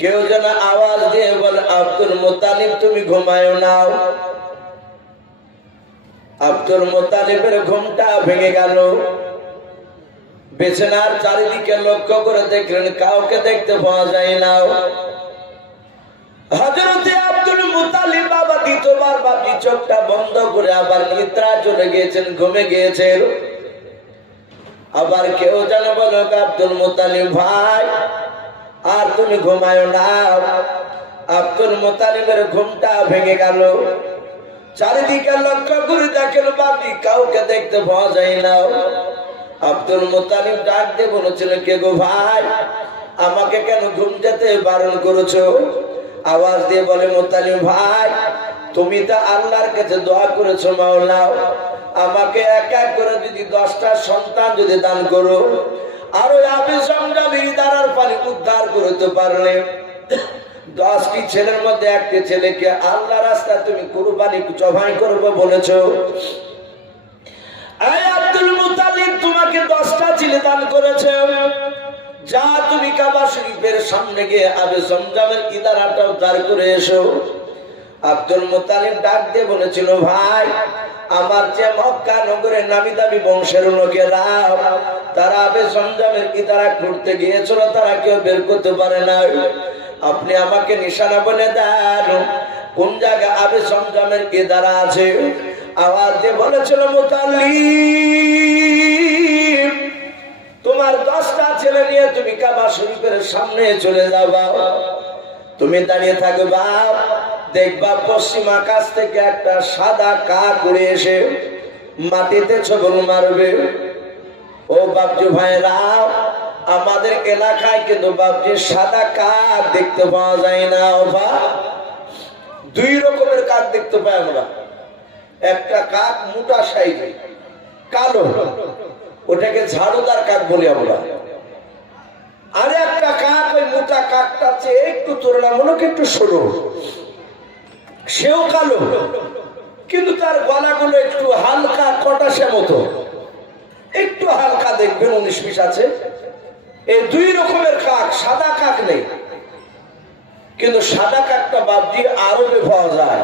কেউ যেন আওয়াজ দিয়ে বলে, আব্দুল মুত্তালিব তুমি ঘুমায়ো নাও। আব্দুল মুত্তালিবের ঘুমটা ভেঙে গেল। বিছানার চারিদিকে লক্ষ্য করে দেখলেন, কাউকে দেখতে পাওয়া যায় না। হযরতে আব্দুল মুত্তালিব বাবা দ্বিতীয়বার বাপজি চোখটা বন্ধ করে আবার নিদ্রা চলে গিয়েছেন, ঘুমে গিয়েছেন। আবার কেউ যেন বলো, আব্দুল মুত্তালিব ভাই আর তুমি ঘুমায়ো না। আব্দুল মুত্তালিবের ঘুমটা ভেঙে গেল। চারিদিকে লক্ষ্য করে দেখেন বাপজি কাউকে দেখতে পাওয়া যায় না। আব্দুল মুত্তালিব ডাক দিয়ে বলেছিল, কে গো ভাই, আমাকে কেন ঘুম যেতে বারণ করেছো? আওয়াজ দিয়ে বলে, মুত্তালিব ভাই তুমি তো আল্লাহর কাছে দোয়া করেছো, মাওলা আমাকে এক এক করে যদি 10টা সন্তান যদি দান করো, আর ওই আবে জমজমের দ্বারার পানি উদ্ধার করতে পারলে 10টি ছেলের মধ্যে একটি ছেলেকে আল্লাহ রাস্তায় তুমি কুরবানি জবাই করবে বলেছো। এই আব্দুল মুত্তালিব তোমাকে 10টা ছেলে দান করেছে, যা তুমি কাবা শরীফের সামনে গিয়ে আবে জমজমের ইদারাটা উদ্ধার করে এসো। আব্দুল মুত্তালিব ডাক দিয়ে বলেছিল, ভাই আমার যে মক্কা নগরের নামি দামি বংশের লোকেরা তারা আবে জমজমের ইদারা করতে গিয়েছিল, তারা কেউ বের করতে পারে না। আপনি আমাকে নিশানা বলে দেন কোন জায়গা আবে জমজমের ইদারা আছে। আওয়াজ দিয়ে বলেছিল, মুত্তালিব তোমার 10টা ছেলে নিয়ে তুমি কাবা শরীফের সামনে চলে যাবা। তুমি দাঁড়িয়ে থাকবা, দেখবা পশ্চিম আকাশ থেকে একটা সাদা কাক উড়ে এসে মাটিতে ছবল মারবে। ও বাপজি ভাইরা, আমাদের এলাকায় কিন্তু বাপজি সাদা কাক দেখতে পাওয়া যায় না। বা 2 রকমের কাক দেখতে পাই আমরা। একটা কাক মোটা সাইজে কালো, ওটাকে ঝাড়ুদার কাক বলি আমরা। আর একটা কাক ওই মোটা কাকটা চেয়ে একটু তুলনামূলক একটু সরু, সেও কালো, কিন্তু তার গলাগুলো একটু হালকা কটাসের মতো, একটু হালকা দেখবেন 19-20 আছে। এই 2 রকমের কাক, সাদা কাক নেই। কিন্তু সাদা কাকটা বাপজি আরবে পাওয়া যায়।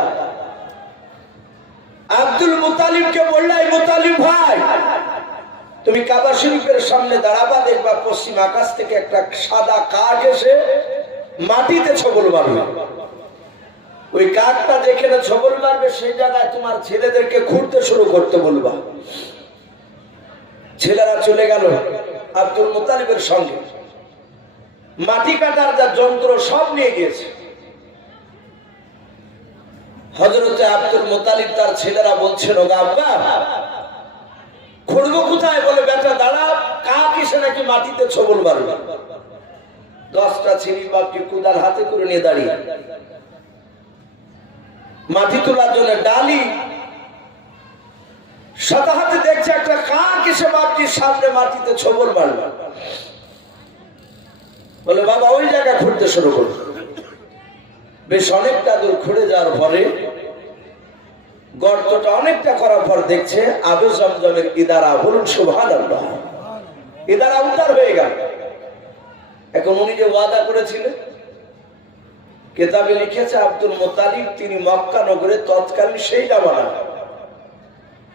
আব্দুল মুত্তালিবকে বললাই, মুত্তালিব ভাই তুমি কাবা শরীফের সামনে দাঁড়াবা, দেখবা পশ্চিম আকাশ থেকে একটা সাদা কাক এসে মাটিতে ছবল মারবে। ওই কাকটা যেখানে ছবল মারবে সেই জায়গায় তোমার ছেলেদেরকে ঘুরতে শুরু করতে বলবা। ছেলেরা চলে গেল আব্দুল মুত্তালিবের সঙ্গে, মাটি কাটার যা যন্ত্র সব নিয়ে গিয়েছে। হযরতে আব্দুল মুত্তালিব তার ছেলেরা বলছিল, আব্বা খুঁড়বো কোথায়? বলে, বেটা দাঁড়া, কাক এসে নাকি মাটিতে ছবল মারবে। 10টা ছেলে বাপকে কুদাল হাতে করে নিয়ে দাঁড়িয়ে মাটি তোলার জন্য ডালি সাদা হাতে দেখছে একটা কাক এসে বাপটির সামনে মাটিতে ছবল মারবে। বলে, বাবা ওই জায়গা খুঁড়তে শুরু করবে। বেশ অনেকটা দূর খুঁড়ে যাওয়ার পরে গর্তটা অনেকটা করার পর দেখছে আবে জমজমের ইদারা। বলুন সুবহানাল্লাহ, ইদারা উদ্ধার হয়ে গেল। এখন উনি যে ওয়াদা করেছিলেন, কিতাবে লিখেছে আব্দুল মুত্তালিব তিনি মক্কা নগরে তৎকালীন সেই জামানা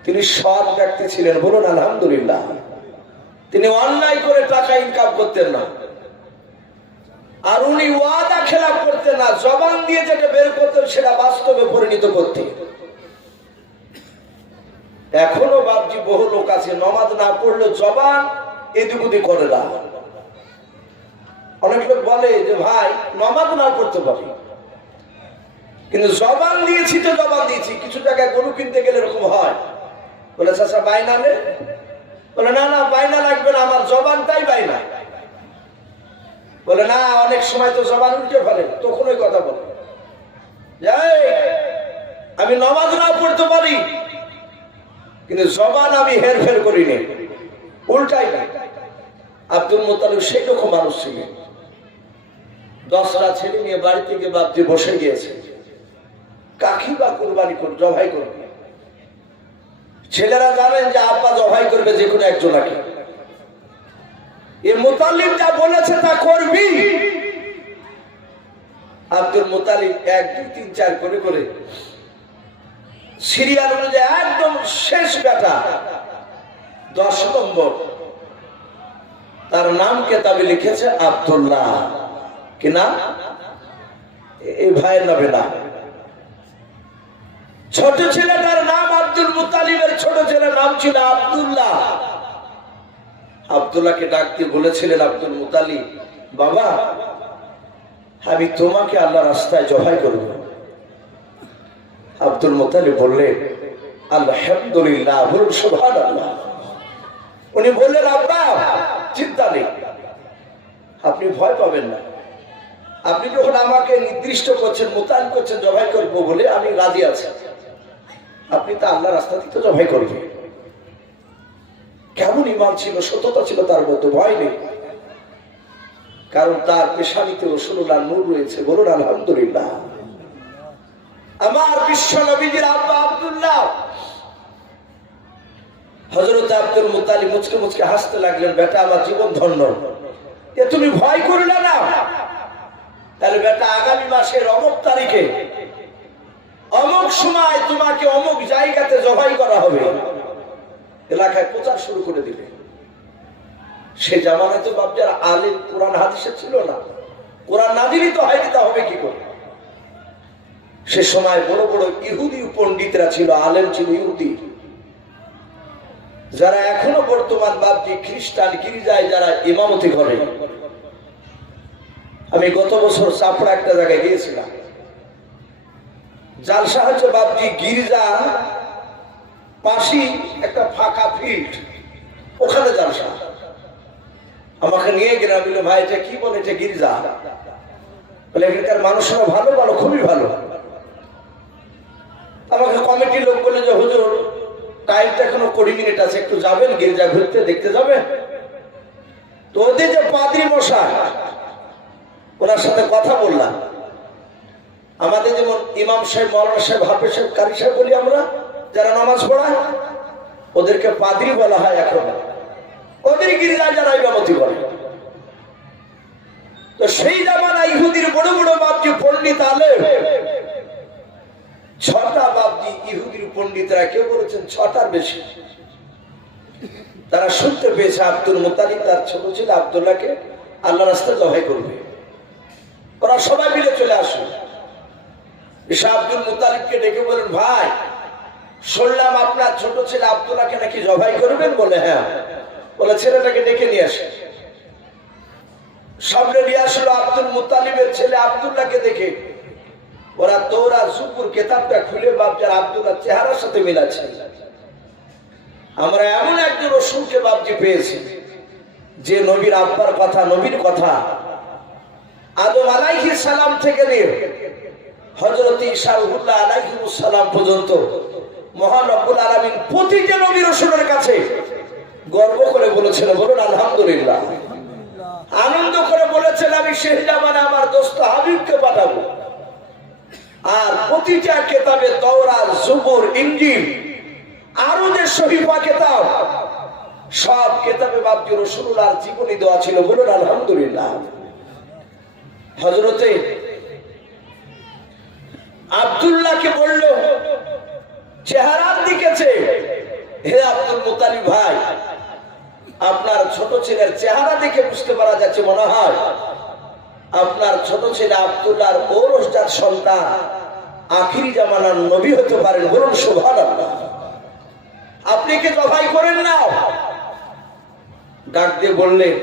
তিনি সৎ ব্যক্তি ছিলেন। বলুন আলহামদুলিল্লাহ। তিনি অন্যায় করে টাকা ইনকাম করতেন না, আর উনি ওয়াদা খেলাপ করতেন না। জবান দিয়ে যেটা বের করতেন সেটা বাস্তবে পরিণত করতেন। এখনো বাপজি বহু লোক আছে নামাজ না পড়লে জবান এদিক ওদিক করে না। অনেক লোক বলে যে ভাই নামাজ না পড়তে পারি, কিন্তু জবান দিয়েছি তো জবান দিয়েছি। কিছু জায়গায় গরু কিনতে গেলে এরকম হয়, বলে চাচা বাইনা নে, বলে না না বাইনা লাগবে না, আমার জবানটাই বাইনা। বলে না, অনেক সময় তো জবান উল্টে ফেলে, তখন ওই কথা বলে আমি নামাজ না পড়তে পারি কিন্তু জবান আমি হেরফের করিনি, উল্টাই না। আব্দুল মুত্তালিব সেই রকম মানুষ ছিলেন। 10টা ছেলে নিয়ে বাড়ি থেকে বাপজি বসে গিয়েছে, কাকি বা কুরবানি জবাই করবে। ছেলেরা জানেন যে আব্বা জবাই করবে যে কোনো একজনকে। এ মুত্তালিব যা বলেছে তা করবি। আব্দুল মুতালিব 1 2 3 4 করে করে সিরিয়াল অনুযায়ী একদম শেষ বেটা 10 নম্বর, তার নাম কেতাবে লিখেছে আব্দুল্লাহ। কি নাম? এই ভাইয়ের নামে না। ছোট ছেলেটার নাম আব্দুল মুতালিবের ছোট ছেলের নাম ছিল আব্দুল্লাহ। আব্দুল্লাহকে ডাক দিয়ে বলেছিলেন আব্দুল মুতালিব, বাবা আমি তোমাকে আল্লাহ রাস্তায় জবাই করব। আব্দুল মুতালিব বললেন আলহামদুলিল্লাহ, বলুন সুবহানাল্লাহ। উনি বললেন আব্বা চিন্তা নেই, আপনি ভয় পাবেন না, আপনি যখন আমাকে নির্দিষ্ট করছেন, মোতায়েন করছেন জবাই করবো বলে, আমি রাজি আছি, আপনি তা আল্লাহ রাস্তাতে তো জবাই করবেন। কেমন ঈমান ছিল, সততা ছিল তার মধ্যে, ভয় নেই, কারণ তার পেশানিতে রাসূলুল্লাহর নূর রয়েছে। বলুন আলহামদুলিল্লাহ। আমার বিশ্ব নবীজির আব্বা আব্দুল্লাহ। হযরত আব্দুল মুতালিব মুচকে মুচকে হাসতে লাগলেন, বেটা আমার জীবন ধন্য, এ তুমি ভয় করলে না? তাহলে বেটা আগামী মাসের অমুক তারিখে অমুক সময় তোমাকে অমুক জায়গাতে জবাই করা হবে। এলাকায় প্রচার শুরু করে দিলে। সে জামানায় তো বাপজার আলেম কোরআন হাদিসে ছিল না, কোরআন নাযিলই তো হয়নি, তা হবে কি করে? সে সময় বড় বড় ইহুদি পণ্ডিতরা ছিল, আলেম ছিল ইহুদি, যারা এখনো বর্তমান বাপজি খ্রিস্টান গির্জায় যারা ইমামতি করে। আমি গত বছর চাপড়া একটা জায়গায় গিয়েছিলাম, জালসা হচ্ছে বাপজি গির্জা পাশি একটা ফাঁকা ফিল্ড, ওখানে জালসা। আমাকে নিয়ে গেলাম, বললো ভাই এটা কি বলে, এটা গির্জা? বলে এখানকার মানুষরা ভালো ভালো, খুবই ভালো। আমাকে কমিটির লোক বলে যে হুজুর টাইমটা এখনো 20 মিনিট আছে, একটু যাবেন গির্জা ঘুরতে, দেখতে যাবেন? তো ওদের যে পাদ্রী মশাই, ওনার সাথে কথা বললাম। আমাদের যেমন ইমাম সাহেব, মাওলানা সাহেব, হাফেজ সাহেব, কারি সাহেব বলি আমরা, যারা নামাজ পড়ায়, ওদেরকে পাদ্রী বলা হয়। এখন ওদের গির্জায় যারা ইমামতি করে। তো সেই জামানায় ইহুদির বড় বড় বাপজি পণ্ডিত আলেম, 6টা বাপজি ইহুদির পণ্ডিতরা, কেউ বলেছেন 6টার বেশি, তারা শুনতে পেয়েছে আব্দুল মুতালিব তার ছোট ছেলে আব্দুল্লাহকে আল্লাহ রাস্তায় জবাই করবে। ওরা সবাই মিলে চলে আসে, এসে আব্দুল মুতালিবকে ডেকে বলেন, ভাই শুনলাম আপনার ছোট ছেলে আব্দুল্লাহকে নাকি জবাই করবেন। বলে হ্যাঁ। বলে ছেলেটাকে ডেকে নিয়ে আসে। সামনে নিয়ে আসলো আব্দুল মুতালিবের ছেলে আব্দুল্লাহকে দেখে ওরা তওরাত জুবুর কিতাবটা খুলে বাপজার আব্দুল্লাহর চেহারার সাথে মিলাচ্ছে। আমরা এমন একজন রসূলকে বাপজি পেয়েছি যে নবীর আব্বার কথা, নবীর কথা আদম আলাইহিস সালাম থেকে নিয়ে হযরত ঈসা আলাইহিস সালাম পর্যন্ত মহান রব্বুল আলামিন প্রতিটা নবী রাসূলের কাছে গর্ব করে বলেছেন, বলুন আলহামদুলিল্লাহ। আনন্দ করে বলেছেন, আমি শেষ জামানে আমার দোস্ত হাবিবকে পাঠাবো। আর প্রতিটা কিতাবে তাওরাত, জুবুর, ইনজিল, আরো যে সহিফা কিতাব, সব কিতাবে বাপজি রাসূলুল্লাহর জীবনী দেওয়া ছিল। বলুন আলহামদুলিল্লাহ। হযরতে আব্দুল্লাহকে বলল, চেহারার দিকেছে, হে আব্দুল মুতালিব ভাই, আপনার ছোট ছেলের চেহারা দেখে বুঝতে পারা যাচ্ছে মনে হয় আপনার ছোট ছেলে আব্দুল্লাহর ঔরসজাত সন্তান আখিরি জামানার নবী হতে পারেন। বলুন সুবহানাল্লাহ। আপনি কি জবাই করেন না? ডাক দিয়ে বললেন,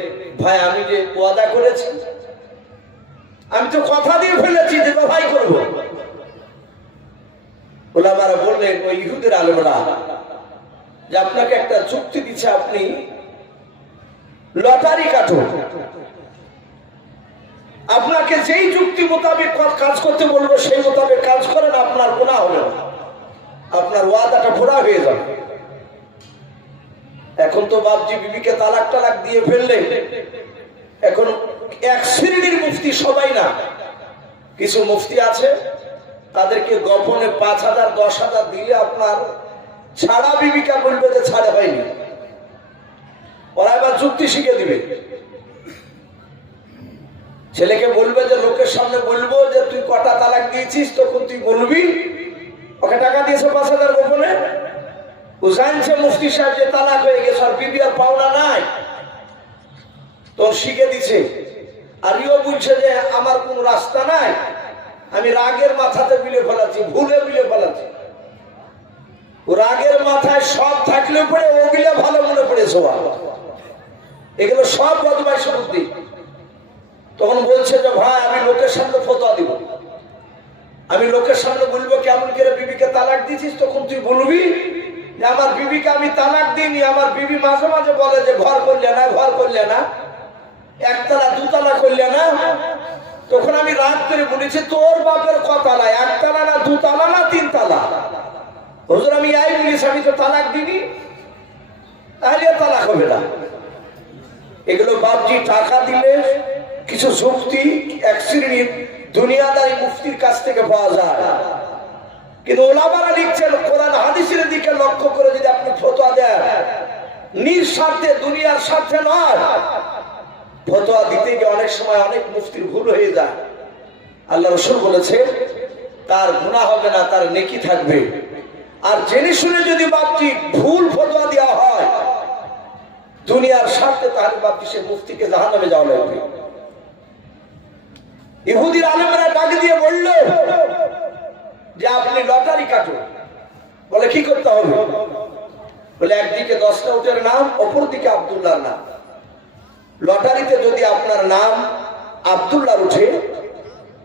ভাই আমি যে ওয়াদা করেছি, আমি তো কথা দিয়ে ফেলেছি যে জবাই করব। ওলামারা বললেন, ওই ইহুদের আলেমরা যে আপনাকে একটা চুক্তি দিচ্ছে, আপনি লটারি কাটুন, আপনাকে যেই যুক্তি মোতাবেক কাজ করতে বলবো সেই মোতাবেক কাজ করেন, আপনার গুনাহ হবে না, আপনার ওয়াদাটা পুরা হয়ে যাবে। এখন তো বাপজি বিবিকে তালাক টালাক দিয়ে ফেললে, এখন এক শ্রেণীর মুফতি, সবাই না, কিছু মুফতি আছে তাদেরকে গোপনে 5,000 10,000 দিলে আপনার ছাড়া বিবিকা বলবে যে ছাড়া হয়নি, ওরা এবার যুক্তি শিখে দিবে। ছেলেকে বলবে যে লোকের সামনে বলবো যে তুই কটা তালাক দিয়েছিস, তখন তুই বলবি। ওকে টাকা দিয়েছে 5,000 গোপনে। ও জানছে মুফতি সাহেব যে তালাক হয়ে গেছে আর বিবি আর পাওনা নাই, তো শিখে দিছে। আর ইও বুঝছে যে আমার কোন রাস্তা নাই, আমি রাগের মাথাতে বিলে ফেলাচ্ছি, ভুলে বিলে ফেলাচ্ছি। ও রাগের মাথায় সব থাকলে পরে ও বিলে ভালো মনে পড়েছে। এগুলো সব বদমাইশ বুদ্ধি। তখন বলছে যে ভাই আমি লোকের সামনে ফতোয়া দিব, আমি লোকের সামনে বলবো কেমন করে বিবিকে তালাক দিছিস, তখন তুই বলবি যে আমার বিবিকে আমি তালাক দিইনি। আমার বিবি মাঝে মাঝে বলে যে ঘর করলে না, ঘর করলে না, একতলা দুতলা করলে না। তখন আমি রাগ করে বলেছি তোর বাপের কতলা, একতলা না দুতলা না তিনতলা? হুজুর আমি এই বলেছি, আমি তো তালাক দিইনি, তাহলে তালাক হবে না। এগুলো বাপজি টাকা দিলে কিছু যুক্তি এক শ্রেণীর দুনিয়াদারি মুফতির কাছ থেকে পাওয়া যায়, কিন্তু ওলামারা লিখছেন কোরআন হাদিসের দিকে লক্ষ্য করে যদি আপনি ফতোয়া দেন, নিজ স্বার্থে দুনিয়ার স্বার্থে নয়, ফতোয়া দিতে গিয়ে অনেক সময় অনেক মুফতির ভুল হয়ে যায়। আল্লাহ রাসূল বলেছে তার গুনাহ হবে না, তার নেকি থাকবে। আর জেনে শুনে যদি বাপজি ভুল ফতোয়া দেওয়া হয় দুনিয়ার স্বার্থে, তাহলে বাপজি সে মুফতিকে জাহান্নামে যাওয়া লাগবে। ইহুদির আলেমরা ডাক দিয়ে বলল যে আপনি লটারি কাটুন। বলে কি করতে হবে? বলে একদিকে 10টা উটের নাম, অপর দিকে আব্দুল্লাহর নাম। লটারিতে যদি আপনার নাম আব্দুল্লাহর উঠে,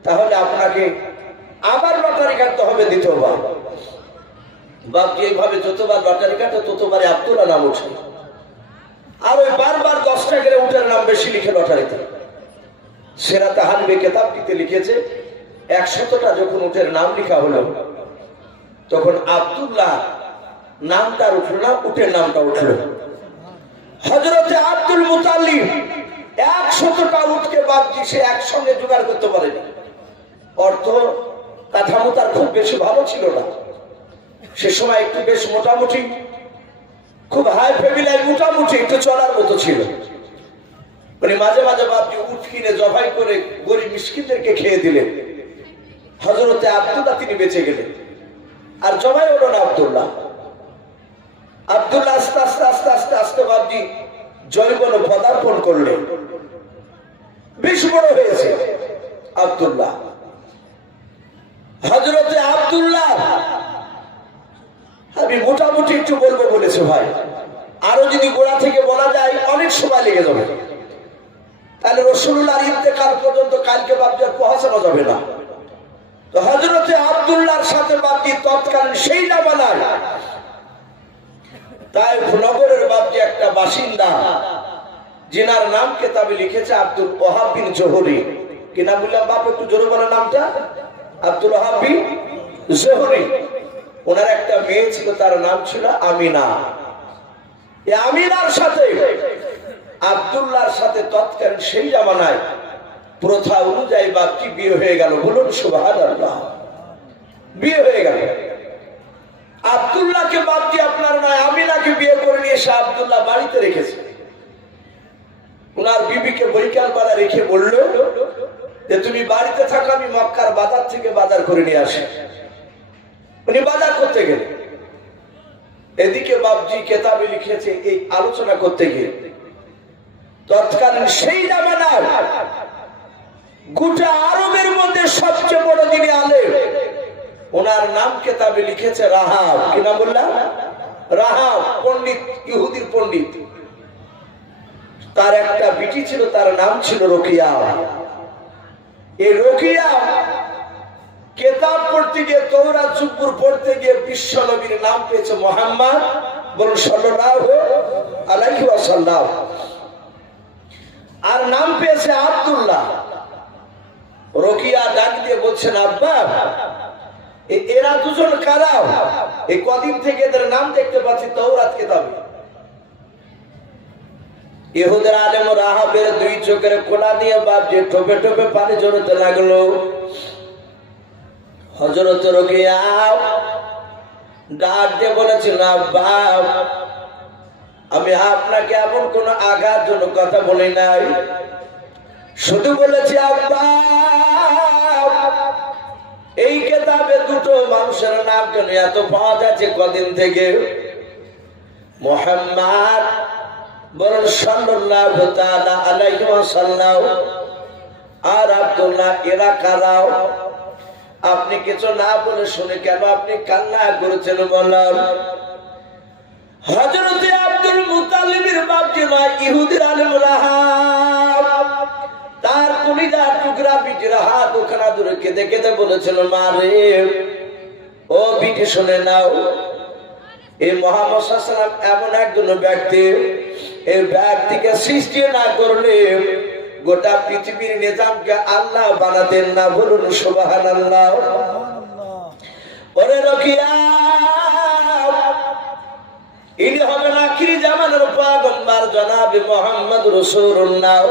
তাহলে আপনাকে আবার লটারি কাটতে হবে দ্বিতীয়বার। বাকি এইভাবে যতবার লটারি কাটে ততবারে আব্দুল্লাহ নাম উঠে। আর ওই বারবার 10টা করে উটের নাম বেশি লিখে লটারিতে। সেরাতে হানবে কেতাবটিতে লিখেছে 100টা যখন উটের নাম লেখা হলো, তখন আব্দুল্লাহ নামটা উঠল না, উটের নামটা উঠল। হযরতে আব্দুল মুতাল্লিব 100টা উটকে বাপজি সে একসঙ্গে জোগাড় করতে পারেনি। অর্থ কাঠামো তার খুব বেশি ভালো ছিল না, সে সময় একটু বেশ মোটামুটি, খুব হাই ফ্যামিলির মোটামুটি একটু চলার মতো ছিল। মানে মাঝে মাঝে বাপজি উট কিনে জবাই করে গরিব মিসকিনদেরকে খেয়ে দিলেন। হযরতে আব্দুল্লাহ তিনি বেঁচে গেলেন, আর জবাই হলো না আব্দুল্লাহ। আব্দুল্লাহ আস্তে আস্তে আস্তে আস্তে আস্তে বাপজি জৈবন পদার্পণ করলেন, বেশ বড় হয়েছে আব্দুল্লাহ। হযরতে আব্দুল্লাহ আমি মোটামুটি একটু বলবো বলেছে ভাই, আরো যদি গোড়া থেকে বলা যায় অনেক সময় লেগে যাবে, তাহলে রাসূলুল্লাহর ইন্তেকাল পর্যন্ত কালকে বাপজি পৌঁছানো যাবে না। তো হযরতে আব্দুল্লাহর সাথে বাপজি তৎকালীন সেই জামানায় তাইফ নগরের বাপজি একটা বাসিন্দা, যিনার নাম কেতাবে লিখেছে আব্দুল ওয়াহাব বিন জোহরি। কি নাম বললাম বাপ? একটু জোরে বলার নামটা আব্দুল ওয়াহাব বিন জোহরি। ওনার একটা মেয়ে ছিল, তার নাম ছিল আমিনা। এই আমিনার সাথে আব্দুল্লাহর সাথে তৎকালীন সেই জামানায় প্রথা অনুযায়ী বাপজি বিয়ে হয়ে গেল। বলুন সুবহানাল্লাহ, বিয়ে হয়ে গেল। আব্দুল্লাহকে বাপজি আপনার নয় আমিনাকে বিয়ে করে নিয়ে এসে আব্দুল্লাহ বাড়িতে রেখেছে। ওনার বিবিকে বৈকাল বেলা রেখে বলল যে তুমি বাড়িতে থাকো, আমি মক্কার বাজার থেকে বাজার করে নিয়ে আসি। উনি বাজার করতে গেলে, এদিকে বাপজি কেতাবে লিখেছে এই আলোচনা করতে গিয়ে তৎকালীন সেই জামানার গোটা আরবের মধ্যে সবচেয়ে বড় যিনি আলেম, ওনার নাম কেতাবে লিখেছে রাহাব। কি নাম বললাম? রাহাব, পণ্ডিত, ইহুদির পণ্ডিত। তার একটা বিটি ছিল, তার নাম ছিল রোকিয়া। এই রোকিয়া কেতাব পড়তে গিয়ে, তওরাত জুব্বুর পড়তে গিয়ে বিশ্ব নবীর নাম পেয়েছে মুহাম্মদ, বলুন সাল্লাল্লাহু আলাইহি ওয়াসাল্লাম। আর নাম পেয়েছে আব্দুল্লাহ। রোকিয়া ডাক দিয়ে বলছেন আব্বা এরা দুজন কারা? এই কদিন থেকে এদের নাম দেখতে পাচ্ছি তওরাত কেতাবে। ইহুদের আলেম রাহাবের দুই চোখের কোলা দিয়ে বাপ যে ঠোপে ঠোপে পানি ঝরতে লাগলো। হযরত রোকিয়া ডাক দিয়ে বলেছিল আব্বা আমি আপনাকে এমন কোন আঘাতজনক কথা বলি নাই, শুধু বলেছে আব্বা এই কিতাবে দুটো মানুষের নাম কেন এত পাওয়া যাচ্ছে কদিন থেকে? মুহাম্মদ বলেন সাল্লাল্লাহু তাআলা আলাইহি ওয়াসাল্লাম আর আব্দুল্লাহ, এরা কারাও? আপনি কিছু না বলে শুনে কেন আপনি কান্না করেছেন বলেন? হযরত আব্দুল মুত্তালিবের বাপ ছিল ইহুদির আলেম রাহাব, তার কলিজার টুকরা বিটির হাত ওখানে ধরে কেঁদে কেঁদে বলেছিল, মা রে ও বিটি শুনে নাও, এই মুহাম্মদ সাল্লাল্লাহু আলাইহি ওয়াসাল্লাম এমন একজন ব্যক্তি, এই ব্যক্তিকে সৃষ্টি না করলে গোটা পৃথিবীর নিজামকে আল্লাহ বানাতেন না। বলুন সুবহানাল্লাহ। ওরে রকিয়া, ইনি হবেন আখিরি জামানের পয়গম্বর জনাবে মুহাম্মদ রাসূলুল্লাহ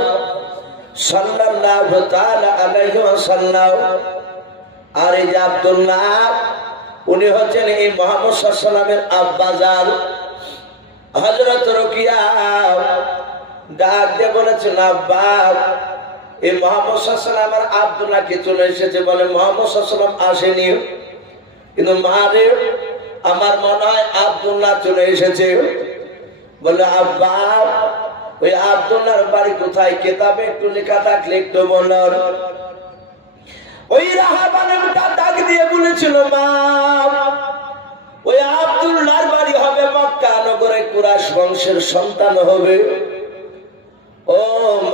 সাল্লাল্লাহু তাআলা আলাইহি ওয়াসাল্লাম। আর এই যে আব্দুল্লাহ, উনি হচ্ছেন এই মুহাম্মদ সাল্লাল্লাহু আলাইহি ওয়াসাল্লামের আব্বাজান। হযরত রকিয়া ডাক দিয়ে বলেছেন, আব্বা এই মুহাম্মদ সাল্লাল্লাহু আলাইহি ওয়াসাল্লাম আর আব্দুল্লাহকে চলে এসেছে। বলে মুহাম্মদ সাল্লাল্লাহু আলাইহি ওয়াসাল্লাম আসেনি, কিন্তু মা রে আমার মনে হয় আব্দুল্লাহ চলে এসেছে। বলে আব্বা ওই আব্দুল্লাহর বাড়ি কোথায়? কিতাবে একটু লেখা থাকলে একটু বলুন। ওই রাহাবানেরটা ডাক দিয়ে বলেছিল, মা ওই আব্দুল্লাহর বাড়ি হবে মক্কা নগরে, কুরাইশ বংশের সন্তান হবে। ও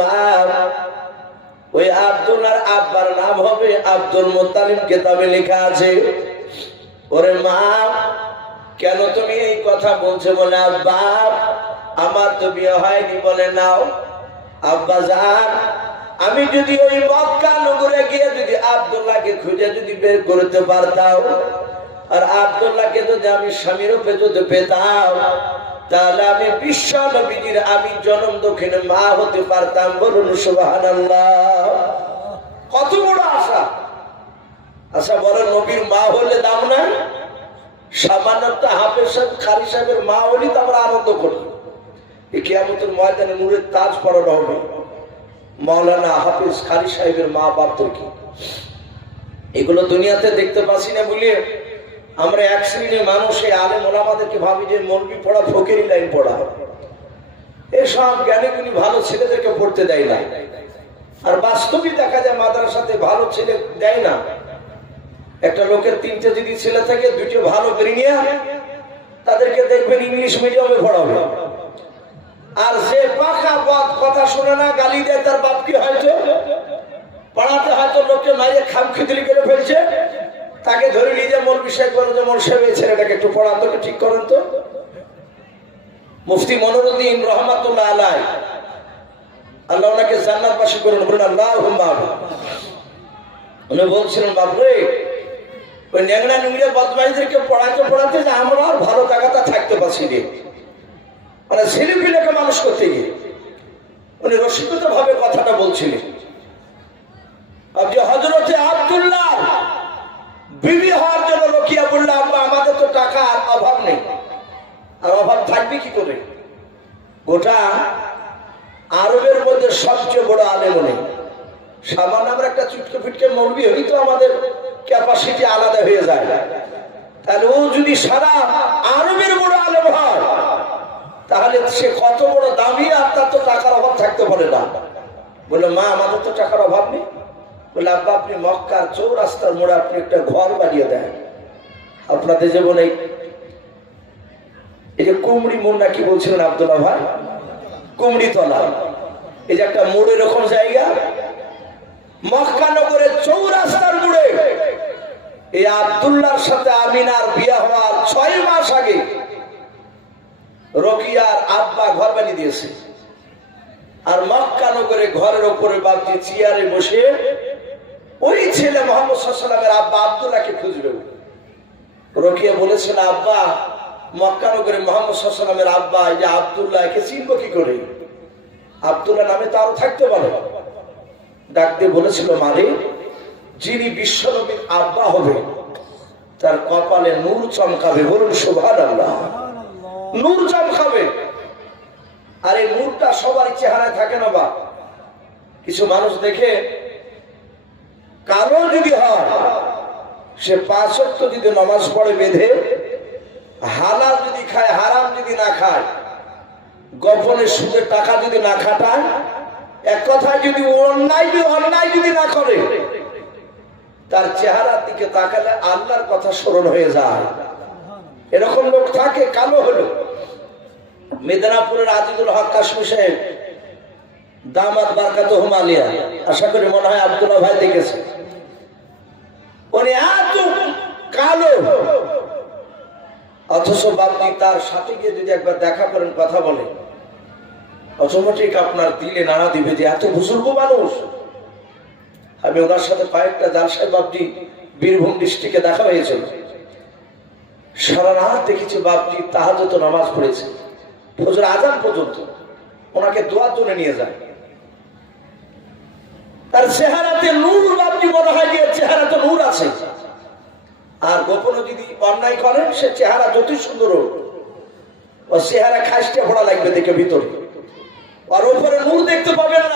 মা ওই আব্দুল্লাহর আব্বার নাম হবে আব্দুল মুত্তালিব, কিতাবে লেখা আছে। ওরে মা কেন তুমি এই কথা বলছো? বলে আব্বা আমার তো বিয়ে হয়নি। বলে নাও আব্বা জান, আমি যদি ওই মক্কা নগরে গিয়ে যদি আব্দুল্লাহকে খুঁজে যদি বের করতে পারতাম, আর আব্দুল্লাহকে যদি আমি স্বামী রূপে যদি পেতাম, তাহলে আমি বিশ্ব নবীর আমি জন্ম দক্ষিণে মা হতে পারতাম। বলুন সুবহানাল্লাহ। কত বড় আশা! আচ্ছা বড় নবীর মা হলে দাম নাই? সামান্য একটা হাফেজ সাহেব কারি সাহেবের মা হলেই তো আমরা আনন্দ করি। এই কিয়ামতের ময়দানে নূরের তাজ পরানো হবে মাওলানা হাফেজ কারি সাহেবের মা বাপদের কি। এগুলো দুনিয়াতে দেখতে পাচ্ছি না বলে আমরা এক শ্রেণীর মানুষ এই আলেম ওলামাদেরকে ভাবি যে মৌলবি পড়া ফকিরি লাইন পড়া। এসব জ্ঞানীগুলি ভালো ছেলেদেরকে পড়তে দেয় না, আর বাস্তবিক দেখা যায় মাদ্রাসাতে ভালো ছেলে দেয় না। একটা লোকের তিনটে যদি ছেলে থাকে, দুটো ভালো ব্রিনিয়া, তাদেরকে দেখবেন ইংলিশ মিডিয়ামে পড়াবে। আর যে পাকা কথা শোনে না, গালি দেয়, তার বাপ কি হয়তো পড়াতে হয়তো লোককে মাইয়ে খাম খিদলি করে ফেলছে, তাকে ধরে নিয়ে যে মৌলবি সাহেব বলেন যে মৌলবি সাহেব এই ছেলেটাকে একটু পড়ান তো, ঠিক করেন তো। মুফতি মনিরুদ্দিন রহমাতুল্লাহ আলাইহি, আল্লাহ ওনাকে জান্নাতবাসী করুন, বলুন আল্লাহুম্মা আমিন। উনি বলছিলেন, বাপরে ওই ন্যাংরা নুংরা বদমাইশদেরকে পড়াতে পড়াতে যে আমরা আর ভালো জায়গাটা থাকতে পারছি রে, মানে ছেলে পিলেকে মানুষ করতে গিয়ে উনি রসিকতা ভাবে কথাটা বলছিলেন। হযরতে আব্দুল্লাহ বিবি হওয়ার জন্য রকিয়া বলল, আব্বা আমাদের তো টাকার অভাব নেই। আর অভাব থাকবে কি করে? গোটা আরবের মধ্যে সবচেয়ে বড় আলেম নেই, সামান্য আমরা একটা চুটকে ফিটকে মৌলবি হই তো আমাদের ক্যাপাসিটি আলাদা হয়ে যায়। তাহলে ও যদি সারা আরবের বড় আলেম হয়, তাহলে সে কত বড় দামি, আর তার তো টাকার অভাব থাকতে পারে না। বললো, মা আমাদের তো টাকার অভাব নেই। বলে, আব্বা আপনি মক্কার চৌরাস্তার মোড়ে আপনি একটা ঘর বানিয়ে দেন। আপনাদের যেমন এই যে কুমড়ি মোড় নাকি বলছিলেন আব্দুল্লাহ ভাই, কুমড়ি তলা, এই যে একটা মোড় এরকম জায়গা মক্কা নগরের চৌরাস্তার মোড়ে, এই আব্দুল্লাহর সাথে আমিনার বিয়ে হওয়ার 6 মাস আগে রকিয়ার আব্বা ঘর বানিয়ে দিয়েছে। আর মক্কা নগরে ঘরের উপরে বাপজি চেয়ারে বসে ওই ছেলে মুহাম্মদ সাল্লাল্লাহু আলাইহি ওয়াসাল্লামের আব্বা আব্দুল্লাহকে খুঁজবে। রকিয়া বলেছিল, আব্বা মক্কা নগরে মুহাম্মদ সাল্লাল্লাহু আলাইহি ওয়াসাল্লামের আব্বা এই যে আব্দুল্লাহ, একে চিনব কি করে? আব্দুল্লাহ নামে তো আরো থাকতে পারে। ডাক দিয়ে বলেছিল, মারে যিনি বিশ্বনবীর আব্বা হবে তার কপালে নূর চমকাবে। বলুন সুবহানাল্লাহ। নূর চমকাবে। আর এই নূরটা সবার চেহারায় থাকে না, বা কিছু মানুষ দেখে কালো যদি হয়, সে 5 ওয়াক্ত যদি নামাজ পড়ে বেঁধে, হালাল যদি খায়, হারাম যদি না খায়, গোপনে সুদের টাকা যদি না খাটায়, এক কথায় যদি অন্যায় যদি না করে, তার চেহারার দিকে তাকালে আল্লাহর কথা স্মরণ হয়ে যায়। এরকম লোক থাকে, কালো হলো। মেদিনীপুরের আজিজুল হক কাশ্মীর সাহেব দামাত বারকাতুহুম আলিয়া, আশা করি মনে হয় আব্দুল্লাহ ভাই দেখেছে, উনি এত কালো, অথচ বাপজি তার সাথে গিয়ে যদি একবার দেখা করেন, কথা বলে, অটোমেটিক আপনার দিলে নাড়া দিবে যে এত বুজুর্গ মানুষ। আমি ওনার সাথে কয়েকটা জালসায় বাপজি বীরভূম ডিস্ট্রিক্টে দেখা হয়েছিল। সারা রাত দেখেছি বাপজি তাহাজ্জুদ নামাজ পড়েছে, ফজর আজান পর্যন্ত। ওনাকে দোয়ার জন্য নিয়ে যায়, তার চেহারাতে নূর বাপজি মনে হয় যে চেহারাতে নূর আছে। আর গোপনে যদি অন্যায় করেন, সে চেহারা যতই সুন্দর হোক, ও চেহারা খাসতে পড়া লাগবে দেখে ভিতরে, আর উপরে নূর দেখতে পাবেন না।